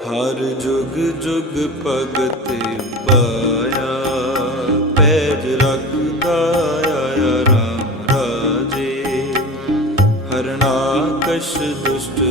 ਹਰ ਜੁਗ ਜੁਗ ਭਗਤੇ ਪਾਇਆ ਪੈਜ ਰੱਖਦਾ ਆਇਆ ਰਾਮ ਰਾਜੇ। ਹਰਨਾਕਸ਼ ਦੁਸ਼ਟ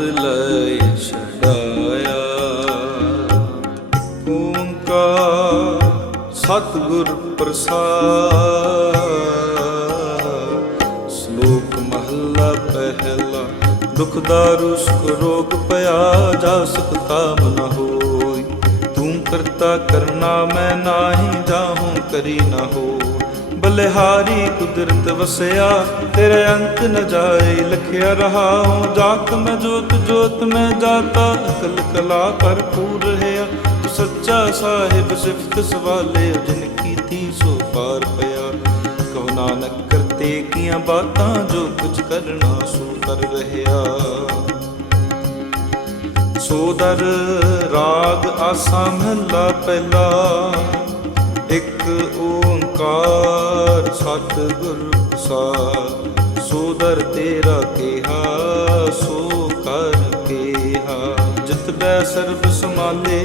ਅੰਤ ਲੈ ਛਡਾਇਆ। ਓੰਕਾਰ ਸਤਿਗੁਰ ਪ੍ਰਸਾਦ। ਸ਼ਲੋਕ ਮਹੱਲਾ ਪਹਿਲਾ, ਦੁਖ ਦਾਰੂ ਸੁਖ ਰੋਗ ਪਿਆ, ਜਾ ਸਕਤਾ ਮਨ ਹੋਈ। ਤੂੰ ਕਰਤਾ ਕਰਨਾ, ਮੈਂ ਨਾਹੀ ਜਾਹੂੰ, ਕਰੀ ਨਾ ਹੋ ਬਲਿਹਾਰੀ ਕੁਦਰਤ ਵਸਿਆ, ਤੇਰੇ ਅੰਤ ਨ ਜਾਏ ਲਖਿਆ ਰਹਾਉ ਜਾਤ ਮੈਂ ਜੋਤ ਜੋਤ ਮੈਂ ਜਾਤਾ, ਅਕਲ ਕਲਾ ਭਰਪੂਰ ਰਹਾ। ਤੂੰ ਸੱਚਾ ਸਾਹਿਬ ਸਿਫਤ ਸਵਾਲੇ, ਜਿਨ ਕੀਤੀ ਸੋ ਪਾਰ ਪਿਆ। ਕਹੋ ਨਾਨਕ ਕਰਤੇ ਕੀਆਂ ਬਾਤਾਂ ਜੋ ਕੁਝ ਕਰਨਾ ਸੋ ਕਰ ਰਹਿਆ ਸੋਦਰ ਰਾਗ ਆਸਾ ਮਹਲਾ ਪਹਿਲਾ, ਇੱਕ ਓੰਕਾਰ ਸਤਿਗੁਰ ਪ੍ਰਸਾਦ ਸੋਦਰ ਤੇਰਾ ਕਿਹਾ, ਸੋ ਕਰ ਕਿਹਾ। ਜਿਤ ਬੈ ਸਰਬ ਸਮਾਲੇ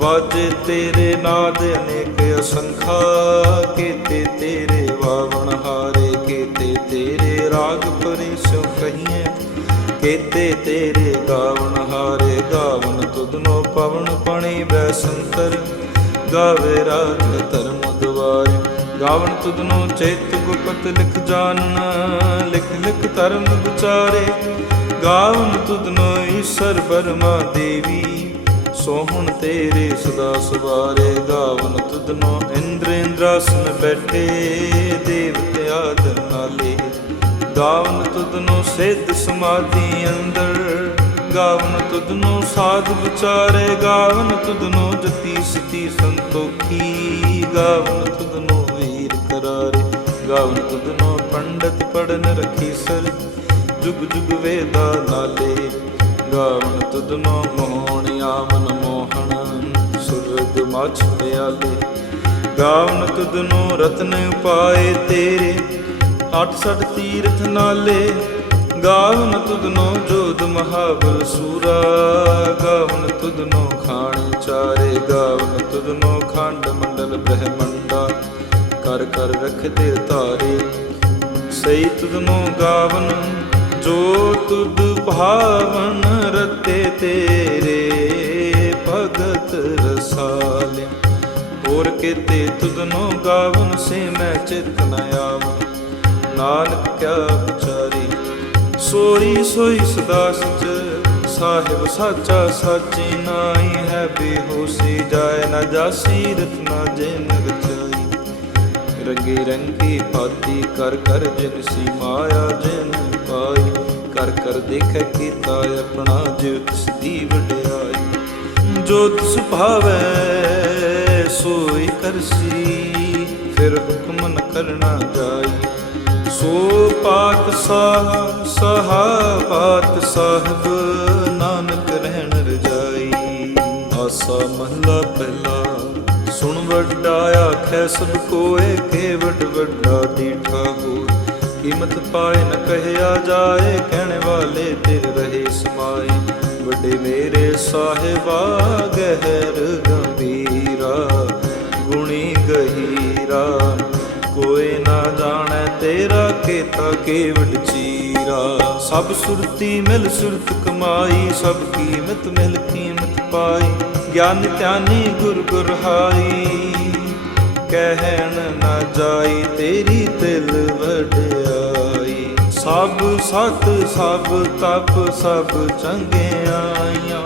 ਵਾਜੇ ਤੇਰੇ ਨਾਦ ਅਨੇਕ ਅਸੰਖਾ। ਕੀਤੇ ਤੇਰੇ ਵਾਵਣ ਹਾਰੇ, ਕੀਤੇ ਤੇਰੇ ਰਾਗ ਪਰਿਸੋ ਕਹੀਏ ਕੀਤੇ ਤੇਰੇ ਗਾਵਣ ਹਾਰੇ ਗਾਵਨ ਤੁਧਨੋ ਪਵਨ ਪਣੀ ਬੈ ਸੰਤਰ। ਗਾਵੇ ਰਾਗ ਧਰਮ ਦੁਆਰੇ ਗਾਵਨ ਤੁਧਨੋ ਚੇਤ ਗੁਪਤ ਲਿਖ ਜਾਣਨ ਲਿਖ ਲਿਖ ਧਰਮ ਵਿਚਾਰੇ। ਗਾਵਨ ਤੁਧਨੋ ਈਸ਼ਰ ਬਰਮਾ ਦੇਵੀ, ਸੋਹਣ ਤੇਰੇ ਸਦਾ ਸਵਾਰੇ। ਗਾਵਨ ਤੁਧਨੋ ਇੰਦਰ ਇੰਦਰਾਸਨ ਬੈਠੇ ਦੇਵਤਿਆ ਆਦਰ ਗਾਵਨ ਤੁਧਨੋ ਸਿੱਧ ਸਮਾਧੀ ਅੰਦਰ, ਗਾਵਨ ਤੁਧਨੋ ਸਾਧ ਵਿਚਾਰੇ। ਗਾਵਨ ਤੁਧਨੋ ਜਤੀ ਸਤੀ ਸੰਤੋਖੀ, ਗਾਵਨ ਤੁਧਨੋ ਵੀਰ ਕਰਾਰੇ ਗਾਵਨ ਤੁਧਨੋ ਪੰਡਤ ਪੜਨ ਰਖੀ ਸਰ। ਜੁਗ ਜੁਗ ਵੇਦਾ ਨਾਲੇ। ਗਾਵਨ ਤੁਧਨੋ ਮੋਹਣ ਆਵਨ ਮੋਹਣ। ਸੁਰਗ ਮਛ ਪਿਆਲੇ। ਗਾਵਨ ਤੁਧਨੋ ਰਤਨ ਪਾਏ ਤੇਰੇ। ਅੱਠ ਸੱਠ ਤੀਰਥ ਨਾਲੇ। ਗਾਵਨ ਤੁਦਨੋ ਜੋਦ ਮਹਾਬਲ ਸੂਰਾ। ਗਾਵਨ ਤੁਧਨੋ ਖਾਣ ਚਾਰੇ। ਗਾਵਨ ਤੁਧਨੋ ਖੰਡ ਮੰਡਲ ਬ੍ਰਹਮੰਡਾ। ਕਰ ਕਰ ਰਖਦੇ ਧਾਰੇ ਸਈ ਤੁਧਨੋ ਗਾਵਨ, ਜੋ ਤੁਧ ਭਾਵਨ ਰਤੇ ਤੇਰੇ, ਭਗਤ ਰਸਾਲਿਆ ਹੋਰ ਕੀਤੇ ਤੁਧਨੋ ਗਾਵਨ ਸੇ ਮੈਂ ਚਿਤ ਨ ਆਵਨ। ਨਾਨਕ ਕਿਆ ਵਿਚਾਰੀ, ਸੋਈ ਸੋਈ ਸਦਾ ਸਚ ਸਾਹਿਬ ਸਾਚਾ ਸਾਚੀ ਨਾਈ ਹੈ, ਬੇਹੋਸੀ ਜਾਏ ਨਾ ਜਾਸੀ ਰਤਨਾ ਜਿਨ ਰਚਾਈ ਰੰਗੀ ਰੰਗੀ ਭਾਤੀ ਕਰ ਕਰ ਜਿਨ ਸੀ ਮਾਇਆ ਜਿਨ ਪਾਈ। ਕਰ ਕਰ ਦੇਖੈ ਕੀਤਾ ਆਪਣਾ ਜਿਉ ਤਿਸ ਦੀ ਵਡਿਆਈ। ਜੋ ਤਿਸ ਭਾਵੈ, ਸੋਈ ਕਰਸੀ, ਫਿਰ ਹੁਕਮ ਨ ਕਰਨਾ ਜਾਈ। ਸੋ ਪਾਤ ਸਾਹ, ਸਹਾ ਪਾਤ ਸਾਹਿਬ, ਨਾਨਕ ਰਹਿਣ ਰਜਾਈ। ਆਸਾ ਮਹਲਾ ਪਹਿਲਾ ਵੱਡਾ ਆਖੈ, ਸਭ ਕੋਏ ਕੇ ਵੱਡਾ ਦੀਠਾ ਹੋ ਕੀਮਤ ਪਾਏ ਨ ਕਹਿਆ ਜਾਏ, ਕਹਿਣ ਵਾਲੇ ਤੇਰੇ ਰਹੇ ਸਮਾਏ। ਵੱਡੇ ਮੇਰੇ ਸਾਹਿਬਾ, ਗਹਿਰ ਗੰਭੀਰਾ, ਗੁਣੀ ਗਹੀਰਾ। ਕੋਈ ਨਾ ਜਾਣੈ ਤੇਰਾ ਕੇਤਾ ਕੇਵਟ ਚੀਰਾ। ਸਭ ਸੁਰਤੀ ਮਿਲ ਸੁਰਤ ਕਮਾਈ, ਸਭ ਕੀਮਤ ਮਿਲ ਕੀਮਤ ਪਾਈ। ਗਿਆਨ ਧਿਆਨੀ ਗੁਰ ਗੁਰ ਕਹਿਣ ਨਾ ਜਾਈ ਤੇਰੀ ਦਿਲ ਵਡਿਆਈ। ਸਭ ਸਤ, ਸਭ ਤਪ, ਸਭ ਚੰਗਿਆਈਆਂ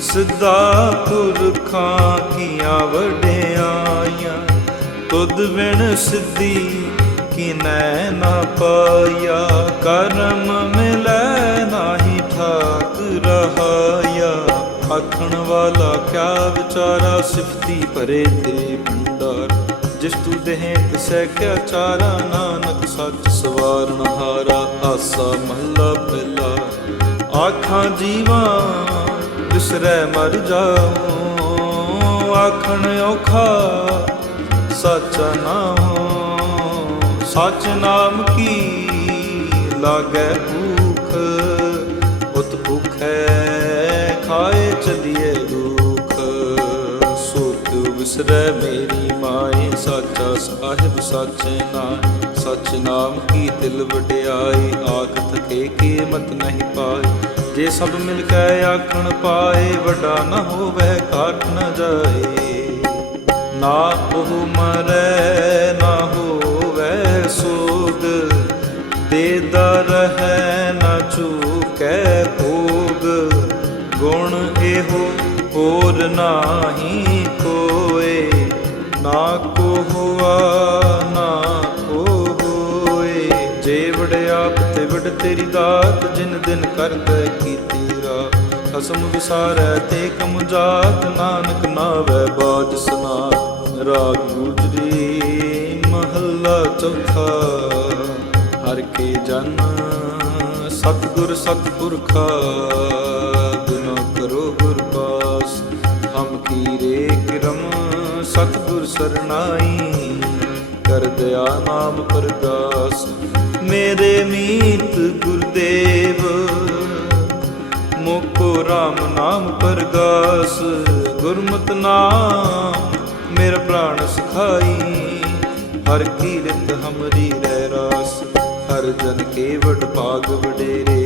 ਸਿੱਧਾ ਪੁਰਖਾਂ ਕੀਆਂ ਵਡਿਆਈਆਂ। ਤੁਧ ਬਿਨ ਸਿੱਧੀ ਕਿਨੈ ਨਾ ਪਾਇਆ। ਕਰਮ ਮਿਲੈ ਨਾਹੀ ਠਾਕ ਰਹਾਇਆ। ਆਖਣ ਵਾਲਾ, ਕਿਆ ਵਿਚਾਰਾ ਸਿਫਤੀ ਭਰੇ ਤੇਰੇ ਭੰਡਾਰ। ਜਿਸ ਤੂ ਦੇਹ ਤਿਸੈ ਕਿਆ ਚਾਰਾ, ਨਾਨਕ ਸੱਚ ਸਵਾਰਨ ਹਾਰਾ ਆਸਾ ਮਹੱਲਾ ਪਹਿਲਾ ਆਖਾਂ ਜੀਵਾਂ ਵਿਸਰੈ ਮਰ ਜਾਉ। ਆਖਣ ਔਖਾ, ਸੱਚਾ ਨਾਮ ਸੱਚ ਨਾਮ ਕੀ ਲਾਗੈ ਵਿਸਰੈ ਮੇਰੀ ਮਾਏ ਸਾਚਾ ਸਾਹਿਬ ਸੱਚ ਨਾਮ ਸੱਚ ਨਾਮ ਕੀ ਦਿਲ ਵਡਿਆਈ, ਆਖ ਥਕੇ ਕੀਮਤ ਨਹੀਂ ਪਾਏ ਜੇ ਸਭ ਮਿਲ ਕੇ ਆਖਣ ਪਾਏ, ਵੱਡਾ ਨਾ ਹੋਵੇ ਕਾਟ ਨ ਜਾਏ। ਨਾ ਉਹ ਮਰੈ, ਨਾ ਹੋਵੇ ਸੋਗ ਦੇ ਦਰ ਹੈ, ਨਾ ਚੂਕੈ ਭੋਗ। ਗੁਣ ਇਹੋ ਹੋਰ ਨਾਹੀ ਆਪ ਤੇ ਵਡ ਤੇਰੀ ਦਾਤ, ਜਿਨ ਦਿਨ ਕਰਦਾ ਕੀਤੀ ਰਾ ਖਸਮ ਵਿਸਾਰੈ ਤੇ ਕਮ ਜਾਤ, ਨਾਨਕ ਨਾਵੈ ਬਾਜ ਸਨਾਤ। ਰਾਗ ਗੁਜਰੀ ਮਹੱਲਾ ਚੌਥਾ। ਹਰ ਕੇ ਜਨ ਸਤਿਗੁਰ ਸਤਿਪੁਰਖਾ, ਬਿਨਾ ਕਰੋ ਗੁਰ ਪਾਸ। ਹਮ ਕੀਰੇ ਕਿਰਮ ਸਤਿਗੁਰ ਸਰਨਾਈ, ਕਰ ਦਿਆ ਨਾਮ ਪਰਗਾਸ ਮੇਰੇ ਮੀਤ ਗੁਰਦੇਵ, ਮੋਕੋ RAM ਨਾਮ ਪਰਗਾਸ, ਗੁਰਮਤਿ ਨਾਮ ਮੇਰਾ ਪ੍ਰਾਣ ਸਖਾਈ। ਹਰ ਕੀਰਤ ਹਮਰੀ ਰਹਿ ਰਾਸ, ਹਰ ਜਨ ਕੇ ਵਡ ਭਾਗ ਵਡੇਰੇ।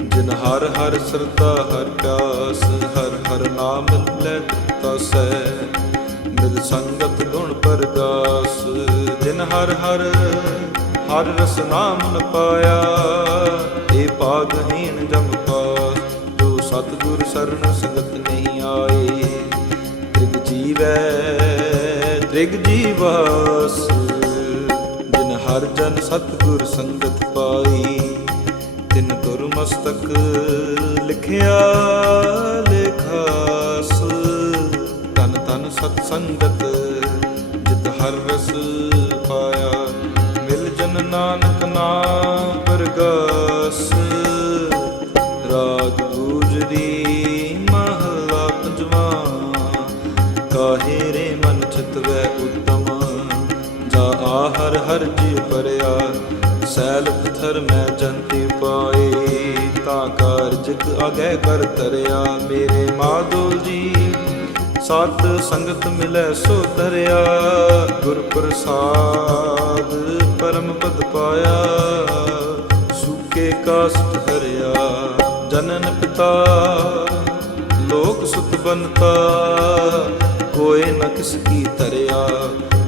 ਜਿਨ ਹਰ ਹਰ ਸਰਦਾ ਹਰ ਪਿਆਸ, ਹਰ ਹਰ ਨਾਮ ਲੈ ਤਸੈ ਮਿਲ ਸੰਗਤ ਗੁਣ ਪਰਗਾਸ ਜਿਨ ਹਰ ਹਰ ਹਰ ਰਸ ਨਾਮ ਨ ਪਾਇਆ। ਏ ਭਾਗਹੀਣ ਜਮ ਪਾਸ ਜੋ ਸਤਿਗੁਰ ਸਰਨ ਸੰਗਤ ਨਹੀਂ ਆਏ। ਤ੍ਰਿਗ ਜੀਵੈ, ਤ੍ਰਿਗ ਜੀਵਾਸ। ਜਿਨ ਹਰ ਜਨ ਸਤਿਗੁਰ ਸੰਗਤ ਪਾਈ। ਤਿਨ ਗੁਰ ਮਸਤਕ ਲਿਖਿਆ, ਲਿਖਾਸ। ਤਨ ਤਨ ਸਤ ਸੰਗਤ, ਜਿਤ ਹਰ ਰਸ ਨਾਨਕ ਨਾਮ ਪਰਗਾਸ। ਰਾਗ ਗੁਜਰੀ ਮਹਲਾ ਪੰਜਵਾ। ਕਾਹੇ ਰੇ ਮਨ ਚਿਤਵੈ ਉਤਮ? ਜਾ ਆਹਰ ਹਰ ਜੀ ਪਰਿਆ। ਸੈਲ ਪਥਰ ਮੈਂ ਜੰਤੀ ਪਾਏ। ਤਾਂ ਕਾਰਜਕ ਅਗੈ ਕਰ ਤਰਿਆ ਮੇਰੇ ਮਾਧੋ ਜੀ, ਸਤ ਸੰਗਤ ਮਿਲੈ ਸੋ ਧਰਿਆ। ਗੁਰ ਪ੍ਰਸਾਦ ਪਰਮ ਪਦ ਪਾਇਆ, ਸੁਕੇ ਕਾਸਟ ਹਰਿਆ, ਜਨਨ ਪਿਤਾ, ਲੋਕ ਸੁਤ ਬਨਤਾ ਕੋਏ ਨ ਕਿਸ ਕੀ ਤਰਿਆ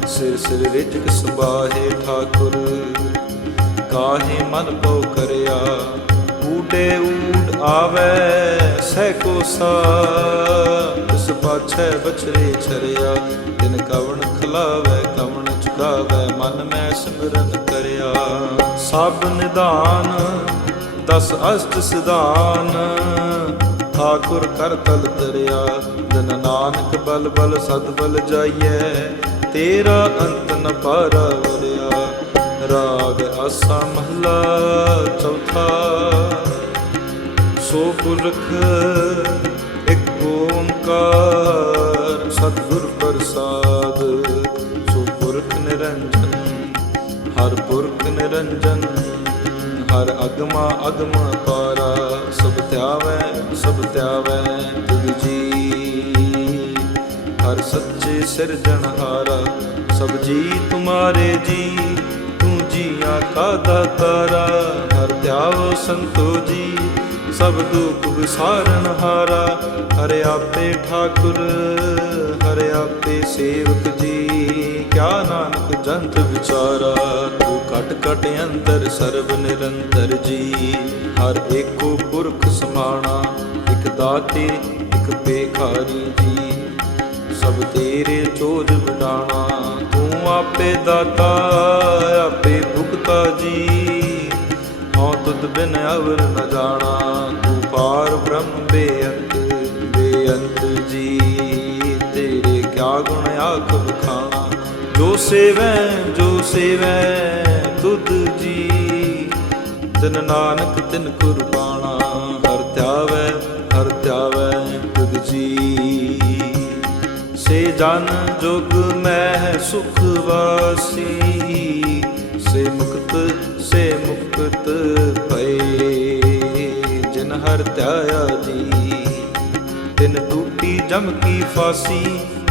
ਸਿਰ ਸਿਰ ਰਿਜਕ ਸੁਬਾਹੇ ਠਾਕੁਰ, ਕਾਹੇ ਮਨ ਪਉ ਕਰਿਆ ਊਡੇ ਊਡ ਆਵੇ, ਸਹਿ ਕੋ ਸਾ ਇਸ ਪਾਛੈ ਬਛਰੇ ਛਰਿਆ ਦਿਨ ਕਵਣ ਖਲਾਵੇ ਕਵਣ ਚੁਕਾਵੇ ਮਨ ਮੈਂ ਸਿਮਰਨ ਕਰਿਆ। ਸਭ ਨਿਦਾਨ ਦਸ ਅਸ਼ਟ ਸਿਧਾਨ। ਠਾਕੁਰ ਕਰ ਤਲ ਤਰਿਆ ਜਨ ਨਾਨਕ ਬਲ ਬਲ ਸਦ ਬਲ ਜਾਈਐ। ਤੇਰਾ ਅੰਤ ਨ ਪਾਰਾ ਵਰਿਆ। ਰਾਗ ਆਸਾ ਮਹਲਾ ਚੌਥਾ। ਸੋ ਪੁਰਖ, ਇੱਕ ਓੰਕਾਰ, ਸਤਿਗੁਰ ਪ੍ਰਸਾਦ। ਹਰ ਪੁਰਖ ਨਿਰੰਜਨ, ਹਰ ਅਗਮਾ ਅਗਮ ਪਾਰਾ ਸਭ ਧਿਆਵੈ ਸਭ ਧਿਆਵੈ ਤੁਧ ਜੀ। ਹਰ ਸੱਚੇ ਸਿਰਜਣਹਾਰਾ ਸਭ ਜੀ ਤੁਮਾਰੇ ਜੀ, ਤੂੰ ਜੀਆਂ ਕਾ ਦਾਤਾਰਾ, ਹਰ ਧਿਆਵ ਸੰਤੋ ਜੀ, ਸਭ ਦੁਖ ਵਿਸਾਰਨ ਹਾਰਾ। ਹਰਿ ਆਪੇ ਠਾਕੁਰ, ਹਰਿ ਆਪੇ ਸੇਵਕ ਜੀ। ਕਿਆ ਨਾਨਕ ਜੰਤ ਵਿਚਾਰਾ, ਤੂੰ ਘਟ ਕਟ ਅੰਦਰ ਸਰਬ ਨਿਰੰਤਰ ਜੀ। ਹਰ ਏਕੋ ਪੁਰਖ ਸਮਾਣਾ, ਇਕ ਦਾਤੇ, ਇਕ ਬੇਖਾਰੀ ਜੀ। ਸਭ ਤੇਰੇ ਚੋਜ ਵਡਾਣਾ, ਤੂੰ ਆਪੇ ਦਾਤਾ, ਆਪੇ ਭੁਗਤਾ ਜੀ। ਹਉ ਤੁਧ ਬਿਨ ਅਵਰ ਨ ਜਾਣਾ, ਤੂੰ ਪਾਰ ਬ੍ਰਹਮ ਬੇਅੰਤ ਬੇਅੰਤ ਜੀ। ਤੇਰੇ ਕਿਆ ਗੁਣ ਆਖ ਜੋ ਸੇਵੈ ਜੋ ਸੇਵੈ ਤੁਧ ਜੀ। ਤਿਨ ਨਾਨਕ ਤਿਨ ਕੁਰਬਾਨਾ, ਹਰ ਧਿਆਵੈ ਹਰ ਧਿਆਵੈ ਤੁਧ ਜੀ। ਸੇ ਜਨ ਜੁਗ ਮੈਂ ਸੁਖ ਵਾਸੀ, ਸੇ ਮੁਕਤ ਸੇ ਮੁਕਤ ਪਏ ਜਿਨ ਹਰ ਧਿਆਇਆ ਜੀ, ਤਿਨ ਟੂਟੀ ਜਮ ਕੀ ਫਾਸੀ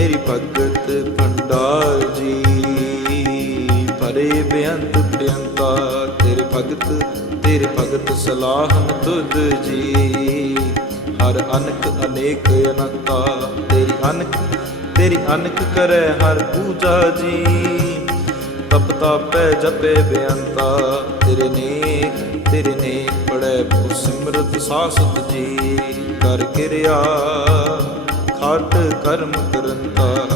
ਤੇਰੀ ਭਗਤ ਭੰਡਾਰ ਜੀ। ਪਰੇ ਬੇਅੰਤ ਬੇਅੰਤਾ ਤੇਰੇ ਭਗਤ ਤੇਰੇ ਭਗਤ ਸਲਾਹਨ ਤੁਧ ਜੀ। ਹਰ ਅਨਕ ਅਨੇਕ ਅਨੰਤਾ, ਤੇਰੀ ਅਨਕ ਤੇਰੀ ਅਨਕ ਕਰੈ ਹਰ ਪੂਜਾ ਜੀ। ਤਪ ਤਾਪੈ ਜਪੇ ਬੇਅੰਤਾ, ਤੇਰੇ ਨੇਕ ਤੇਰੇ ਨੇਕ ਪੜੈ ਭੂ ਸਿਮਰਤ ਸਾਸਤ ਜੀ। ਕਰ ਕਿਰਿਆ ਖਾਟ ਕਰਮ ਕਰੰਤਾ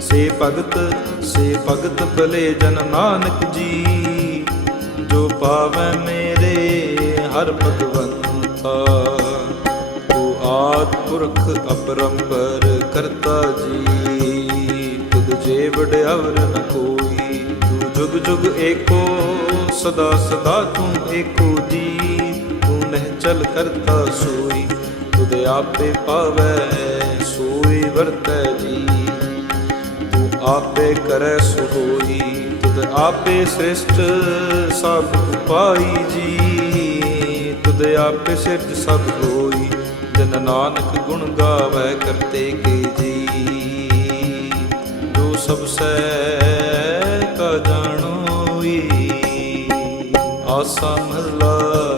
ਸੇ ਭਗਤ ਸੇ ਭਗਤ ਭਲੇ ਜਨ ਨਾਨਕ ਜੀ। ਜੋ ਪਾਵੈ ਮੇਰੇ ਹਰ ਭਗਵੰਤਾ। ਤੂੰ ਆਦ ਪੁਰਖ ਅਪਰੰਪਰ ਕਰਤਾ ਜੀ। ਤੁਧ ਜੇ ਵਡਿਆਵਰ ਨ ਕੋਈ। ਤੂੰ ਜੁਗ ਜੁਗ ਏਕੋ, ਸਦਾ ਸਦਾ ਤੂੰ ਏਕੋ ਜੀ। ਤੂੰ ਨਹਿ ਚਲ ਕਰਤਾ ਸੋਈ। ਤੁਧ ਆਪੇ ਪਾਵੈ ਵਰਤੈ ਜੀ। ਤੂੰ ਆਪੇ ਕਰੈ ਸੋ ਹੋਈ ਤੁਧ ਆਪੇ ਸ੍ਰਿਸ਼ਟ ਸਭ ਉਪਾਈ ਜੀ। ਤੁਧ ਆਪੇ ਸਿਰਜ ਸਭ ਹੋਈ, ਜਨ ਨਾਨਕ ਗੁਣ ਗਾਵੈ ਕਰਤੇ ਕੇ ਜੀ। ਜੋ ਸਭ ਸੈ ਕਾ ਜਾਣੋਈ ਆਸਾ ਮਹਲਾ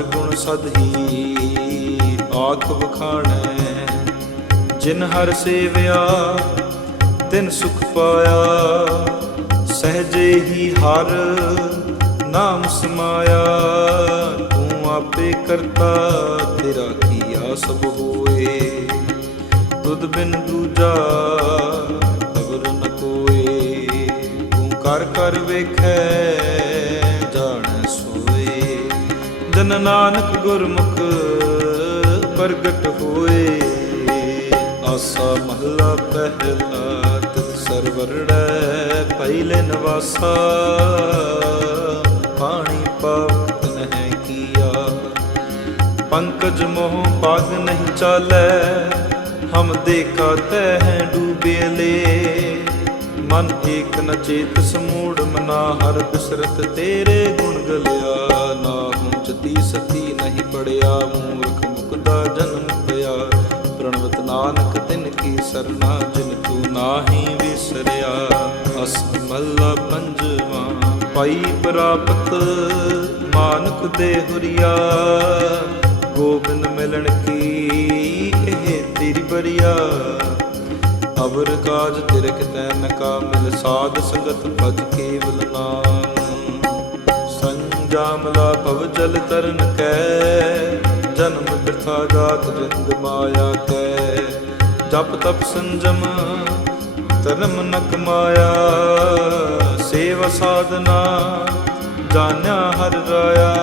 ਹਰ ਗੁਣ ਸਦ ਆਖ ਵਖਾਣੈ। ਜਿਨ ਹਰ ਸੇਵਿਆ, ਤਿਨ ਸੁਖ ਪਾਇਆ, ਸਹਜੇ ਹੀ ਹਰ ਨਾਮ ਸਮਾਇਆ। ਤੂੰ ਆਪੇ ਕਰਤਾ, ਤੇਰਾ ਕੀਆ ਸਭ ਹੋਏ। ਤੁਧ ਬਿਨ ਦੂਜਾ ਅਵਰ ਨ ਕੋਏ। ਤੂੰ ਕਰ ਕਰ ਵੇਖੈ ਜਨ ਨਾਨਕ ਗੁਰਮੁਖ ਪ੍ਰਗਟ ਹੋਏ। ਆਸਾ ਮਹਲਾ ਪਹਿਲਾ ਤਿਤ ਸਰਵਰੜੈ ਪਹਿਲੇ ਨਵਾਸਾ। ਪਾਣੀ ਪਾਵਤ ਨਹਿ ਕੀਆ। ਪੰਕਜ ਮੋਹ ਪਾਗ ਨਹੀਂ ਚਾਲੈ। ਹਮ ਦੇਖਾ ਤੈ ਡੂਬੇ ਲੇ। ਮਨ ਏਕ ਨ ਚੇਤ ਸਮੂੜ ਮਨਾ ਹਰ ਬਿਸਰਤ ਤੇਰੇ ਗੁਣ ਗਲਿਆ ਨਾ। ਸਤੀ ਨਹੀਂ ਪੜਿਆ, ਮੂਰਖ ਮੁਕਦਾ ਜਨਮ ਪਿਆ ਪ੍ਰਣਵਤ ਨਾਨਕ ਤਿਨ ਕੀ ਸਰਨਾ, ਜਿਨ ਤੂੰ ਨਾਹੀ ਵਿਸਰਿਆ। ਅਸ ਮੱਲਾ ਪੰਜਵਾ, ਪਾਈ ਪ੍ਰਾਪਤ ਮਾਨਕ ਦੇ ਹੁਰੀਆ। ਗੋਬਿੰਦ ਮਿਲਣ ਕੀ ਇਹ ਤੇਰੀ ਬਰੀਆ ਅਵਰ ਕਾਜ ਤਿਰਕ ਕਿਤੈ ਨ ਕਾਮਿਲ ਸਾਧ ਸੰਗਤ ਭਜ ਕੇਵਲ ਨਾਮ। ਸੰਜਾਮਲਾ ਭਵ ਜਲ ਤਰਨ ਕੈ। ਜਨਮ ਬਿਰਥਾ ਜਾਤ ਜਿੰਦ ਮਾਇਆ ਕੈ। ਜਪ ਤਪ ਸੰਜਮ ਧਰਮ ਨਕ ਮਾਇਆ। ਸੇਵਾ ਸਾਧਨਾ ਜਾਣਿਆ ਹਰ ਰਾਇਆ।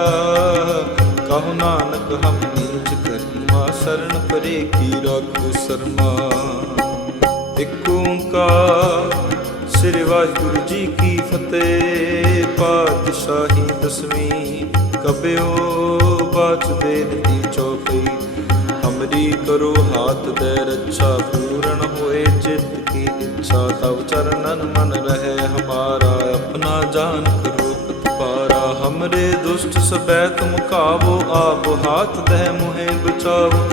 ਕਹੋ ਨਾਨਕ ਹਮ ਨੀਚ ਕਰਮਾ, ਸਰਨ ਪਰੇ ਕੀ ਰਾਖੋ ਸਰਮਾ। ਇਕ ਓੰਕਾਰ ਸ੍ਰੀ ਵਾਹਿਗੁਰੂ ਜੀ ਕੀ ਫਤਿਹ। ਪਾਤਸ਼ਾਹੀ ਦਸਵੀਂ ਕਬਿਓ ਬਾਚ ਦੇ ਦੀ ਚੌਪਈ ਹਮਰੀ ਕਰੋ ਹਾਥ ਦੇ ਰੱਛਾ, ਪੂਰਨ ਹੋਏ ਚਿੱਤ ਕੀ ਇੱਛਾ। ਤਵ ਚਰਨਨ ਮਨ ਰਹੇ ਹਮਾਰਾ, ਆਪਣਾ ਜਾਨ ਕਰੋ ਪਤਪਾਰਾ ਹਮਰੇ ਦੁਸ਼ਟ ਸਬੈ ਤੁਮ ਕਾਵੋ, ਆਪ ਹਾਥ ਦੇ ਮੁਹਿ ਬਚਾਵੋ।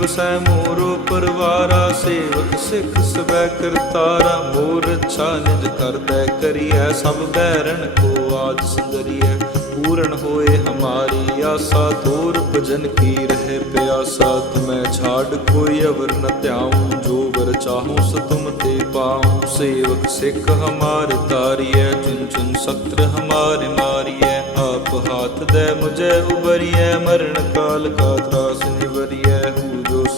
ਬਸੈ ਮੋਰੋ ਪਰਵਾਰਾ, ਸੇਵਕ ਸਿੱਖ ਸਬੈ ਕਰਤਾਰਾ, ਮੋਰ ਅੱਛਾ ਨਿਜ ਕਰਦੈ ਕਰੀਐ ਸਭ ਬੈਰਨ ਕੋ ਆਜ ਸੁੰਦਰੀਐ। ਪੂਰਨ ਹੋਏ ਹਮਾਰੀ ਆਸਾ, ਤੋਰ ਭਜਨ ਕੀ ਰਹੇ ਪਿਆਸਾ। ਤੁਮੈ ਛਾੜ ਕੋਈ ਅਵਰ ਨ ਧਿਆਉ, ਜੋ ਵਰ ਚਾਹੂੰ ਸੋ ਤੁਮ ਤੇ ਪਾਉ। ਸੇਵਕ ਸਿੱਖ ਹਮਾਰ ਤਾਰੀਐ ਚੁਨ ਚੁਨ ਸਤਰ ਹਮਾਰੇ ਮਾਰੀਐ। ਆਪ ਹਾਥ ਦੇ ਮੁਝੇ ਉਬਰੀਐ ਮਰਨ ਕਾਲ ਕਾ ਤਰਾਸ ਨਿਵਰੀਐ।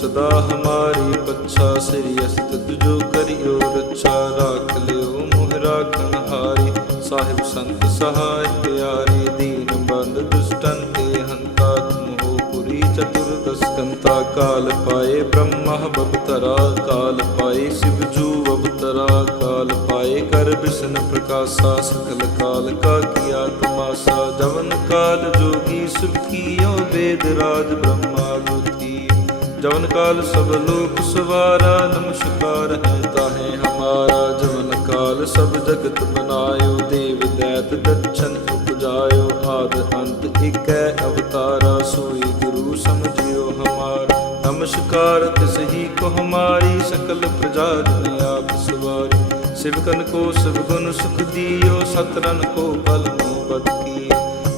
ਸਦਾ ਹਮਾਰੀ ਪੱਛਾ ਸ੍ਰੀ ਅਸਤ ਜੋ ਕਰਿਓ ਰੱਛਾ, ਰਾਖ ਲਿਓ ਮੁਹ ਰਾਖਣ ਹਾਰੀ ਸਾਹਿਬ ਸੰਤ ਸਹਾਇ ਪਿਆਰੇ, ਦੀਨ ਬੰਦ ਦੁਸ਼ਟਨ ਕੇ ਹੰਤਾ ਤੁਮ ਪੁਰੀ ਚਤੁਰਦਸ ਕੰਤਾ ਕਾਲ ਪਾਏ ਬ੍ਰਹਮ, ਬਵਤਰਾ, ਕਾਲ ਪਾਏ ਸਿਵ ਜੂ ਅਵਤਰਾ ਕਾਲ ਪਾਏ ਕਰ ਬਿਸ਼ਨ ਪ੍ਰਕਾਸ਼ਾ, ਸਕਲ ਕਾਲ ਕਾ ਕੀਆ ਤਮਾਸਾ ਜਵਨ ਕਾਲ ਜੋਗੀ ਸੁਖੀਓ ਵੇਦ ਰਾਜ ਬ੍ਰਹਮ। ਜਵਨ ਕਾਲ ਸਭ ਲੋਕ ਸਵਾਰਾ, ਨਮਸਕਾਰ ਹੈ ਤਾਹੇ ਹਮਾਰਾ। ਜਵਨ ਕਾਲ ਸਭ ਜਗਤ ਬਨਾਇਓ ਦੇਵ ਦੈਤ ਦਛਨ ਉਪਜਾਇਓ। ਆਦ ਅੰਤ ਏਕੈ ਅਵਤਾਰਾ, ਸੋਈ ਗੁਰੂ ਸਮਝਿਓ ਹਮਾਰਾ। ਨਮਸਕਾਰ ਤਿਸ ਹੀ ਕੋ ਹਮਾਰੀ, ਸਕਲ ਪ੍ਰਜਾ ਜਨ ਆਪ ਸਵਾਰੀ। ਸਿਵਕਨ ਕੋ ਸਭ ਗੁਣ ਸੁਖ ਦਿਓ ਸਤਰਨ ਕੋ ਬਲ ਮੋ ਬਦ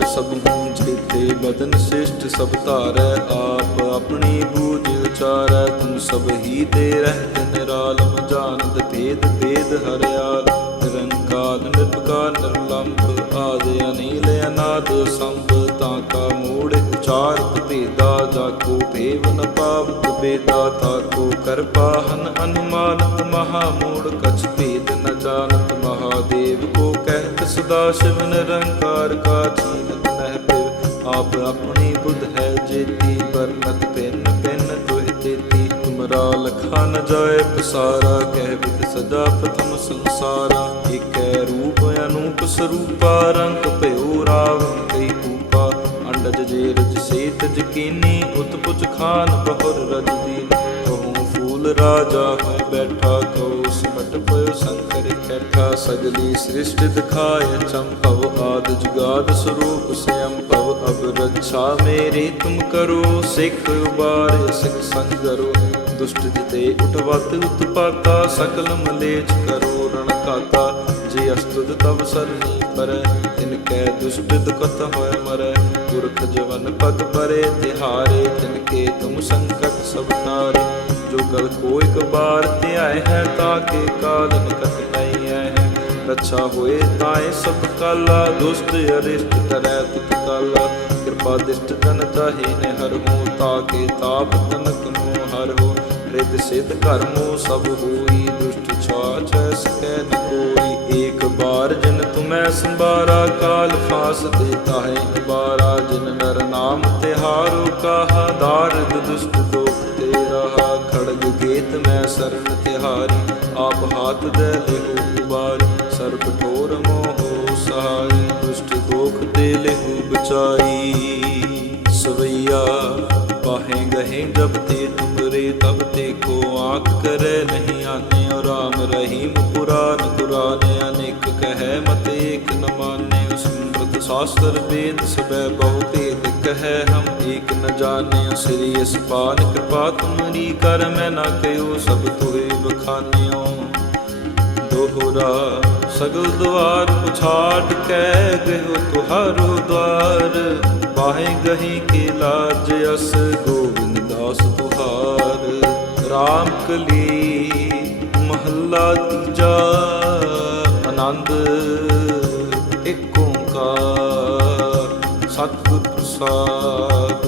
ਦੇ ਤਰ ਸਭ ਹੂੰ ਜੇਤੇ ਬਦਨ ਸ੍ਰਿਸ਼ਟ ਸਭ ਧਾਰੈ ਆਪ, ਆਪਣੀ ਬੂਝ ਉਚਾਰੈ, ਤੁਮ ਸਭ ਹੀ ਤੇ ਰਹਿਤ ਨਿਰਾਲਮ ਜਾਣਦ ਭੇਦ ਭੇਦ ਹਰਿਆਲ ਨਿਰੰਕਾਰ ਨਿਰਭਕਾਰ ਨਿਰਲੰਭ ਆਦ ਅਨੀਲ ਅਨਾਦ ਸੰਭ, ਤਾਂ ਕਾ ਮੂੜ ਉਚਾਰਤ ਭੇਦਾ, ਜਾ ਕੋ ਭੇਵ ਨ ਪਾਵਤ ਬੇਦਾ ਤਾਕੋ ਕਰ ਪਾਹਨ ਅਨੁਮਾਨਤ ਮਹਾ ਮੂੜ, ਕਛ ਭੇਦ ਨ ਜਾਣਤ ਮਹਾਦੇਵ ਸਦਾ ਸ਼ਿਵ ਨਿਰੰਕਾਰ ਕਾ ਚੀਨਤ ਨਹਿ ਪਿਵ ਆਪ ਆਪਣੀ ਬੁੱਧ ਹੈ ਜੇਤੀ ਵਰਨਤ ਪਿੰਨ ਪਿੰਨ ਤੁਹਿ ਤੇਤੀ। ਤੁਮਰਾ ਲਖਾ ਨ ਜਾਏ ਪਸਾਰਾ, ਕਹਿ ਵਿਦ ਸਦਾ ਪ੍ਰਥਮ ਸੰਸਾਰਾ। ਏਕੈ ਰੂਪ ਅਨੂਪ ਸਰੂਪਾ, ਰੰਗ ਭਇਓ ਰਾਵਣ ਕਈ ਕੂਪਾ। ਅੰਡਜ ਜੇ ਰਜ ਸੇਤ ਜਕੀਨੀ, ਉਤਪੁਜ ਖਾਨ ਬਹੁਰ ਰਜ ਦੀਨ। ਕਹੂੰ ਰਾਜਾ ਹੈ ਬੈਠਾ ਕਹੋ ਸਿਮਟ ਪਇਓ ਸੰਕਰ ਕੈਠਾ ਸਗਲੀ ਸ੍ਰਿਸ਼ਟ ਦਿਖਾਇ ਚੰਪਵ ਆਦ ਜੁਗਾਦ ਸਰੂਪ ਸਿਅੰ ਭਵ ਅਬ ਰੱਛਾ ਮੇਰੀ ਤੁਮ ਕਰੋ, ਸਿੱਖ ਉਬਾਰ, ਸਿੱਖ ਸੰਗਰੋ ਦੁਸ਼ਟ ਜਿਤੇ ਉਠਵਤ ਉਤਪਾਤਾ, ਸਕਲ ਮਲੇਚ ਕਰੋ, ਰਣ ਕਾਤਾ ਜੇ ਅਸਤੁਦ ਤਬ ਸਰਨੀ ਪਰ, ਤਿਨ ਕੈ ਦੁਸ਼ਟ ਦੁਖਤ ਹੋਇ ਮਰੈ। ਪੁਰਖ ਜਵਨ ਪਦ ਪਰੇ ਤਿਹਾਰੇ, ਤਿਨ ਕੇ ਤੁਮ ਸੰਕਟ ਸਭ ਤਾਰੇ ਜੋ ਗਲ ਕੋ ਇਕ ਬਾਰ ਧਿਆਏ ਹੈ ਤਾਕੇ ਕਾਲ ਨਿਕਟ ਨਹੀਂ ਹੈ ਰੱਛਾ ਹੋਏ ਤਾਏ ਸਭ ਕਾਲਾ, ਦੁਸ਼ਟ ਅਰਿਸ਼ਟ ਕਰੈ ਤੁਤ ਕਾਲਾ। ਕਿਰਪਾ ਦਿਸ਼ਟ ਜਨ ਤਾਹੀ ਨੇ ਹਰ ਹੋ ਤਾਕੇ ਤਾਪ ਤਨਕ ਮੋ ਹਰ ਹੋ। ਰਿਦ ਸਿਧ ਕਰਮੋ ਸਭ ਹੋਈ ਦੁਸ਼ਟ ਛਾਛ ਸਕੈ ਨ ਕੋਈ ਏਕ ਬਾਰ ਜਿਨ ਤੁਮੈ ਸੰਭਾਰਾ, ਕਾਲ ਫਾਸ ਦੇਤਾ ਹੈ ਨਿਬਾਰਾ ਜਿਨ ਨਰ ਨਾਮ ਤਿਹਾਰੋ ਕਾਹਾ, ਦਾਰਦ ਦੁਸ਼ਟ ਦੋਖ ਤੇ ਰਹਾ। ਖੜਗ ਗੇਤ ਮੈਂ ਸਰਨ ਤਿਹਾਰੀ, ਆਪ ਹਾਥ ਦੇ ਲਿਹੋ ਉਬਾਰ ਸਰਬ ਠੋਰ ਮੋਹ ਸਹਾਈ, ਦੁਸ਼ਟ ਦੋਖ ਤੇ ਲਿਹੋ ਬਚਾਈ। ਸਵਈਆ ਪਾਹੇ ਗਹੇ ਜਬ ਤੇ ਤੁਮਰੇ, ਤਬ ਤੇ ਕੋ ਆਖ ਕਰੈ। ਰਹੀਮ ਪੁਰਾਨ ਕੁਰਾਨ ਅਨੇਕ ਕਹੈ, ਮਤ ਏਕ ਨ ਮਾਨੇ ਉਸ ਅੰਮ੍ਰਿਤ ਸ਼ਾਸਤਰ ਵੇਦ ਸਬੈ ਬਹੁ ਭੇਦ ਕਹੈ, ਹਮ ਏਕ ਨ ਜਾਣਿਓ ਸ੍ਰੀ ਅਸਪਾਨ ਕਿਰਪਾ ਤੁਮਰੀ ਕਰ, ਮੈਂ ਨਾ ਕਹਿਓ ਸਭ ਤੋਏ ਬਖਾਨਿਓ ਦੋਹਰਾ ਸਗਲ ਦੁਆਰ ਪੁਛਾੜ ਕੇ ਗਇਓ ਤੁਹਾਰੋ ਦਵਾਰ। ਬਾਹੇ ਗਹੀ ਕੇ ਲਾਜ ਅਸ, ਗੋਬਿੰਦ ਦਾਸ ਤੁਹਾਰ। ਰਾਮ ਕਲੀ ਮਹੱਲਾ ਤੀਜਾ ਆਨੰਦ ਇੱਕ ਓੰਕਾਰ, ਸਤਿਗੁਰ ਪ੍ਰਸਾਦ।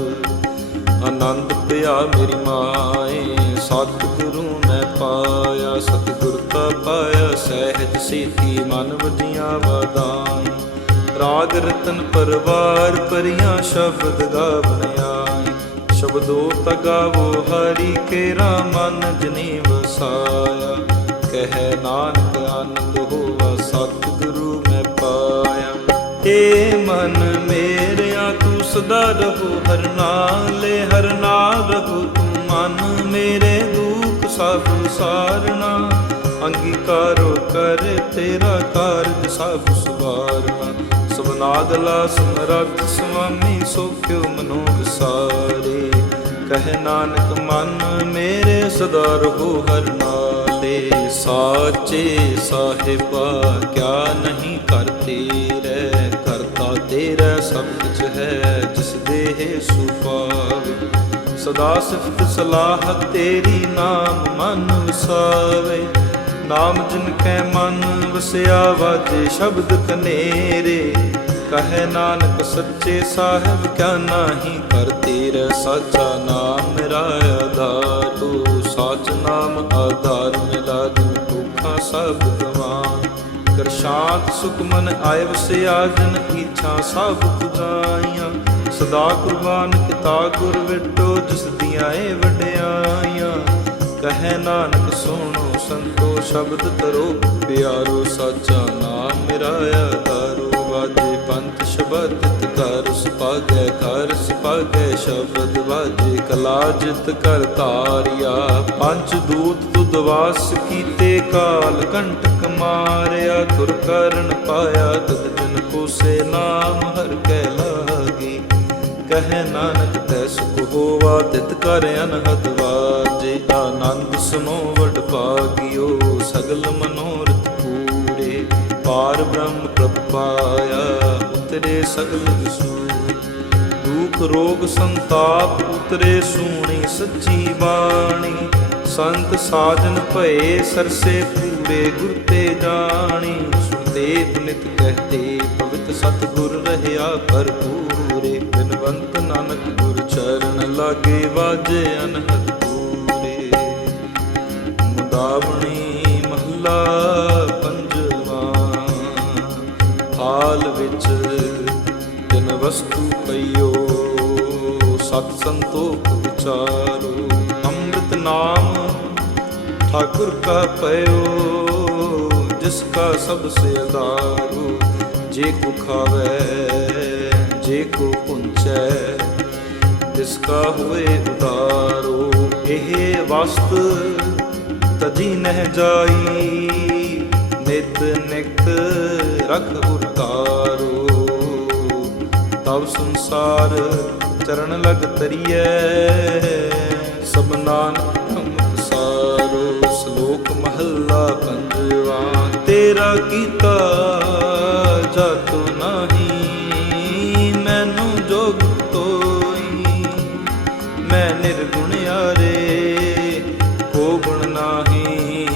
ਆਨੰਦ ਪਿਆ ਮੇਰੀ ਮਾਏ, ਸਤਿਗੁਰੂ ਮੈਂ ਪਾਇਆ, ਸਤਿਗੁਰ ਤਾ ਪਾਇਆ, ਸਹਿਜ ਸੀਤੀ ਮਨ ਵਜੀਆਂ ਵਾਦਾਈ ਰਾਗ ਰਤਨ ਪਰਵਾਰ ਪਰੀਆਂ ਸ਼ਬਦ ਗਾਵਣ ਆਈ ਸ਼ਬਦੋ ਤਗਾਵੋ ਹਰੀ ਕੇਰਾ ਮਨ ਜਨੀ ਵਸਾਇਆ ਕਹਿ ਨਾਨਕ, ਆਨੰਦ ਹੋਵਾ ਸਤਿਗੁਰੂ ਮੈਂ ਪਾਇਆ। ਏ ਮਨ ਮੇਰਿਆ, ਤੂੰ ਸਦਾ ਰਹੋ, ਹਰ ਨਾਲੇ ਹਰ ਨਾਲ ਰਹੋ, ਤੂੰ ਮਨ ਮੇਰੇ ਦੁੱਖ ਸਭ ਸਾਰਣਾ ਅੰਗੀਕਾਰੋ ਕਰ ਤੇਰਾ ਕਾਰਜ ਸਭ ਸੁਵਾਰਨਾ ਸਬਨਾਦਲਾ ਸਮਰੱਥ ਸੁਆਮੀ ਸੋਖਿਓ ਮਨੋ ਵਿਸਾਰੇ ਕਹਿ ਨਾਨਕ, ਮਨ ਮੇਰੇ ਸਦਾ ਰਹੋ, ਹਰ ਨਾਲੇ। ਸਾਚੇ ਸਾਹਿਬਾ, ਕਿਆ ਨਹੀਂ ਕਰਤੇ ਰਹਿ? ਕਰਤਾ ਤੇਰਾ ਸਭ ਕੁਝ ਹੈ, ਜਿਸ ਦੇਹ ਸੁਪਾਵੇ ਸਦਾ ਸਿਫਤ ਸਲਾਹ ਤੇਰੀ ਨਾਮ ਮਨ ਵਸਾਵੇ। ਨਾਮ ਜਿਨ ਕੈ ਮਨ ਵਸਿਆ ਵਾਜੇ ਸ਼ਬਦ ਕਨੇਰੇ। ਕਹੇ ਨਾਨਕ ਸੱਚੇ ਸਾਹਿਬ, ਕਿਆ ਨਾਹੀ ਕਰਤੇ ਰਹਿ? ਸਾਚਾ ਨਾਮ ਮੇਰਾ ਸਭ ਗਵਾਨ ਕਰ ਸ਼ਾਂਤ ਸੁਖ ਵਸਿਆ ਜਨ ਇੱਛਾ ਸਭ ਪੁਜਾਈਆਂ। ਸਦਾ ਕੁਰਬਾਨ ਕੀਤਾ ਗੁਰ ਵਿਟੋ, ਜਿਸ ਦੀਆਂ ਏ ਵਡਿਆਈਆਂ। ਕਹੇ ਨਾਨਕ, ਸੁਣੋ ਸੰਤੋ, ਸ਼ਬਦ ਤਰੋ ਪਿਆਰੋ ਸਾਚਾ ਨਾਮ ਮੇਰਾ ਆਧਾਰੋ ਵਾਜੇ ਪੰਥ ਸ਼ਬਦ ਕਰ ਸੁਪਾਗੈ ਕਰ ਸੁਪਾਗੈ ਸ਼ਬਦ ਵਾਜੇ ਕਲਾ ਜਿਤ ਕਰ ਤਾਰਿਆ ਪੰਜ ਦੂਤ ਤੁਧ ਵਾਸ ਕੀਤੇ ਕਾਲ ਕੰਟਕ ਮਾਰਿਆ ਤੁਰ ਕਰਨ ਪਾਇਆ ਤਦ ਜਨ ਕੋ ਸੇ ਨਾਮ ਹਰ ਕੈ ਲਾਗੇ। ਕਹਿ ਨਾਨਕ ਤੈ ਸੁਖ ਹੋਵਾ, ਤਿਤ ਕਰ ਅਨਹਦ ਵਾਜੇ। ਆਨੰਦ ਸੁਨੋ ਵਡ ਭਾਗਿਓ, ਸਗਲ ਮਨੋਰਥ ਪੂਰੇ। ਪਾਰ ਬ੍ਰਹਮ ਪ੍ਰਭ ਪਾਇਆ ਉਤਰੇ ਸਗਲ ਵਿਸੂ ਦੁਖ ਰੋਗ ਸੰਤਾਪ ਉਤਰੇ, ਸੂਣੀ ਸੱਚੀ ਬਾਣੀ। ਸੰਤ ਸਾਜਨ ਭਏ ਸਰਸੇ ਪੂਰੇ ਗੁਰ ਤੇ ਜਾਣੀ ਸੁਣਦੇ ਪੁਨਿਤ ਕਹਤੇ ਪਵਿੱਤ ਸਤਿਗੁਰ ਰਹਿਆ ਭਰਪੂਰੇ ਬਿਨਵੰਤ ਨਾਨਕ ਗੁਰ ਚਰਨ ਲਾਗੇ ਵਾਜੇ ਅਨਹਦ ਪੂਰੇ। ਮੁਦਾਵਣੀ ਮਹੱਲਾ ਪੰਜਵਾ, ਹਾਲ ਵਿੱਚ ਤਿਨ ਵਸਤੂ ਪਈਓ, ਸਤ ਸੰਤੋਖ ਵਿਚਾਰੋ। ਨਾਮ ਠਾਕੁਰ ਕਾ ਪਇਓ, ਜਿਸ ਕਾ ਸਭ ਸੇ ਆਧਾਰੋ ਜੇ ਕੋ ਖਾਵੇ, ਜੇ ਕੋ ਪੁੰਚੈ, ਤਿਸ ਕਾ ਹੋਏ ਉਦਾਰੋ ਇਹ ਵਸਤ ਤਜੀ ਨਹਿ ਜਾਈ, ਨਿਤ ਨਿਤ ਰਖ ਉਤਾਰੋ। ਤਬ ਸੰਸਾਰ ਚਰਨ ਲਗ ਤਰੀਐ, ਸਭ ਮਹੱਲਾ ਪੰਜਵਾ, ਤੇਰਾ ਕੀਤਾ ਜਾਤੋ ਨਹੀਂ। ਮੈਨੂੰ ਜੋਗ ਤੋਈ, ਮੈਂ ਨਿਰਗੁਣ ਆਰੇ ਕੋ ਗੁਣ ਨਾਹੀ।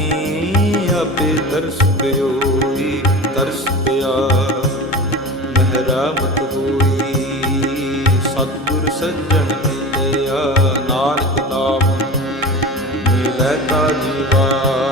ਆਪੇ ਦਰਸ ਪਿਓਈ, ਤਰਸ ਪਿਆ, ਮਹਿਰਾਮਤ ਹੋਈ। ਸਤਿਗੁਰ ਸੱਜਣ ਮਿਲਿਆ ਨਾਨਕ ਨਾਮ, ਮਿਲੈ ਤਾ ਜੀਵਾ।